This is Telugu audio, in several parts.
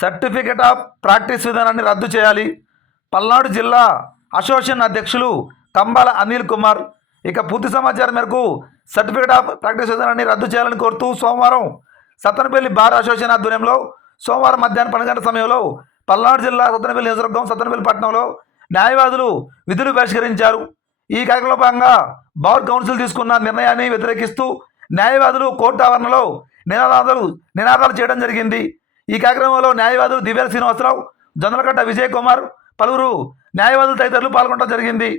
సర్టిఫికేట్ ఆఫ్ ప్రాక్టీస్ విధానాన్ని రద్దు చేయాలి. పల్నాడు జిల్లా అసోసియేషన్ అధ్యక్షులు కంబాల అనిల్ కుమార్ ఇక పూర్తి సమాచారం మేరకు సర్టిఫికేట్ ఆఫ్ ప్రాక్టీస్ విధానాన్ని రద్దు చేయాలని కోరుతూ సోమవారం సత్తెనపల్లి బార్ అసోసియేషన్ ఆధ్వర్యంలో సోమవారం మధ్యాహ్నం 12 గంటల సమయంలో పల్నాడు జిల్లా సత్తెనపల్లి నియోజకవర్గం సత్తెనపల్లి పట్టణంలో న్యాయవాదులు విధులు బహిష్కరించారు. ఈ కార్యక్రమంలో భాగంగా బార్ కౌన్సిల్ తీసుకున్న నిర్ణయాన్ని వ్యతిరేకిస్తూ న్యాయవాదులు కోర్టు ఆవరణలో నినాదాలు చేయడం జరిగింది. ఈ కార్యక్రమంలో న్యాయవాదులు దివ్యాల శ్రీనివాసరావు, జొన్నలగడ్డ విజయ్ కుమార్, పలువురు న్యాయవాదులు తదితరులు పాల్గొనడం జరిగింది.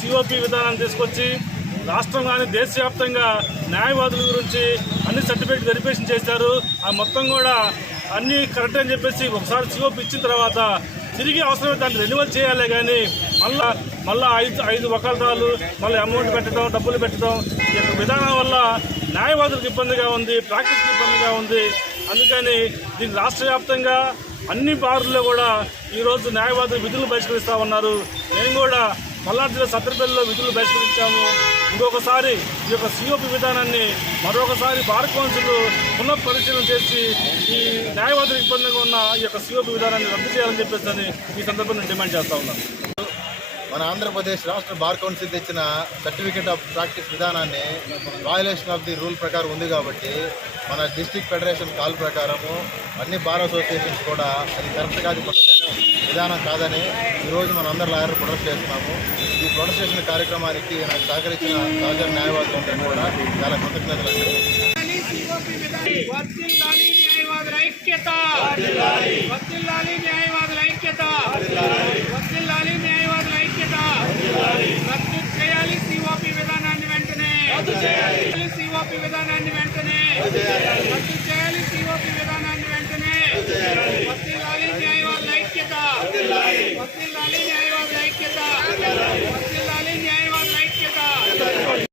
సిఓపి విధానాన్ని తీసుకొచ్చి రాష్ట్రం కానీ దేశవ్యాప్తంగా న్యాయవాదుల గురించి అన్ని సర్టిఫికేట్ వెరిఫికేషన్ చేశారు. ఆ మొత్తం కూడా అన్నీ కరెక్ట్ అని చెప్పేసి ఒకసారి సిఓపి ఇచ్చిన తర్వాత తిరిగి అవసరమైతే దాన్ని రెన్యువల్ చేయాలి. కానీ మళ్ళా ఐదు వకాలతాలు మళ్ళీ అమౌంట్ పెట్టడం, డబ్బులు పెట్టడం, ఈ యొక్క విధానం వల్ల న్యాయవాదులకు ఇబ్బందిగా ఉంది, ప్రాక్టీస్కి ఇబ్బందిగా ఉంది. అందుకని దీన్ని రాష్ట్ర వ్యాప్తంగా అన్ని బార్లలో కూడా ఈరోజు న్యాయవాదులు విధులు బహిష్కరిస్తూ ఉన్నారు. మేము కూడా పల్నాడు జిల్లా సత్తెనపల్లిలో విధులు బహిష్కరించాము. ఇంకొకసారి ఈ యొక్క సిఓపి విధానాన్ని మరొకసారి బార్ కౌన్సిల్ పునఃపరిశీలన చేసి ఈ న్యాయవాదులకు ఇబ్బందిగా ఉన్న ఈ యొక్క సిఓపి విధానాన్ని రద్దు చేయాలని చెప్పేసి ఈ సందర్భంగా డిమాండ్ చేస్తూ ఉన్నాం. మన ఆంధ్రప్రదేశ్ రాష్ట్ర బార్ కౌన్సిల్ తెచ్చిన సర్టిఫికేట్ ఆఫ్ ప్రాక్టీస్ విధానాన్ని వయలేషన్ ఆఫ్ ది రూల్ ప్రకారం ఉంది కాబట్టి మన డిస్ట్రిక్ట్ ఫెడరేషన్ కాల్ ప్రకారము అన్ని బార్ అసోసియేషన్స్ కూడా అది కరెక్ట్ కాదు, పద్ధతైన విధానం కాదని ఈరోజు మన అందరి లాయర్లు ప్రొటెస్ట్ చేస్తున్నాము. ఈ ప్రొటెస్ట్ కార్యక్రమానికి నాకు సహకరించిన సహచర న్యాయవాదులందరూ కూడా చాలా కృతజ్ఞతలండి. రద్దు చేయాలి సిఓపి విధానాన్ని వెంటనే, రద్దు చేయాలి సిఓపి విధానాన్ని వెంటనే, రద్దు చేయాలి సిఓపి విధానాన్ని వెంటనే. వర్ధిల్లాలి న్యాయవాదుల ఐక్యత, వర్ధిల్లాలి